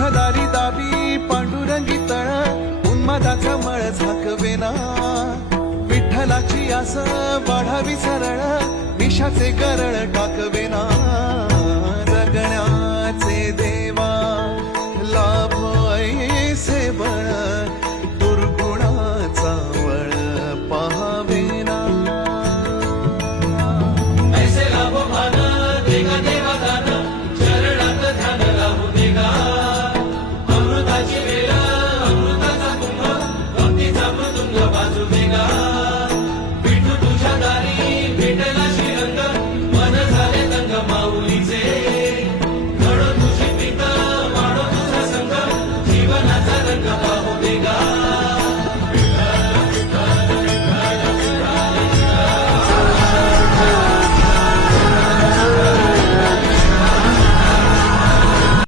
तुझ्या दारी दावी पांडुरंगी तळ उन्मादाचा मळ झाकवेना विठ्ठलाची आस वाढावी सरळ विषाचे गरळ टाकवेना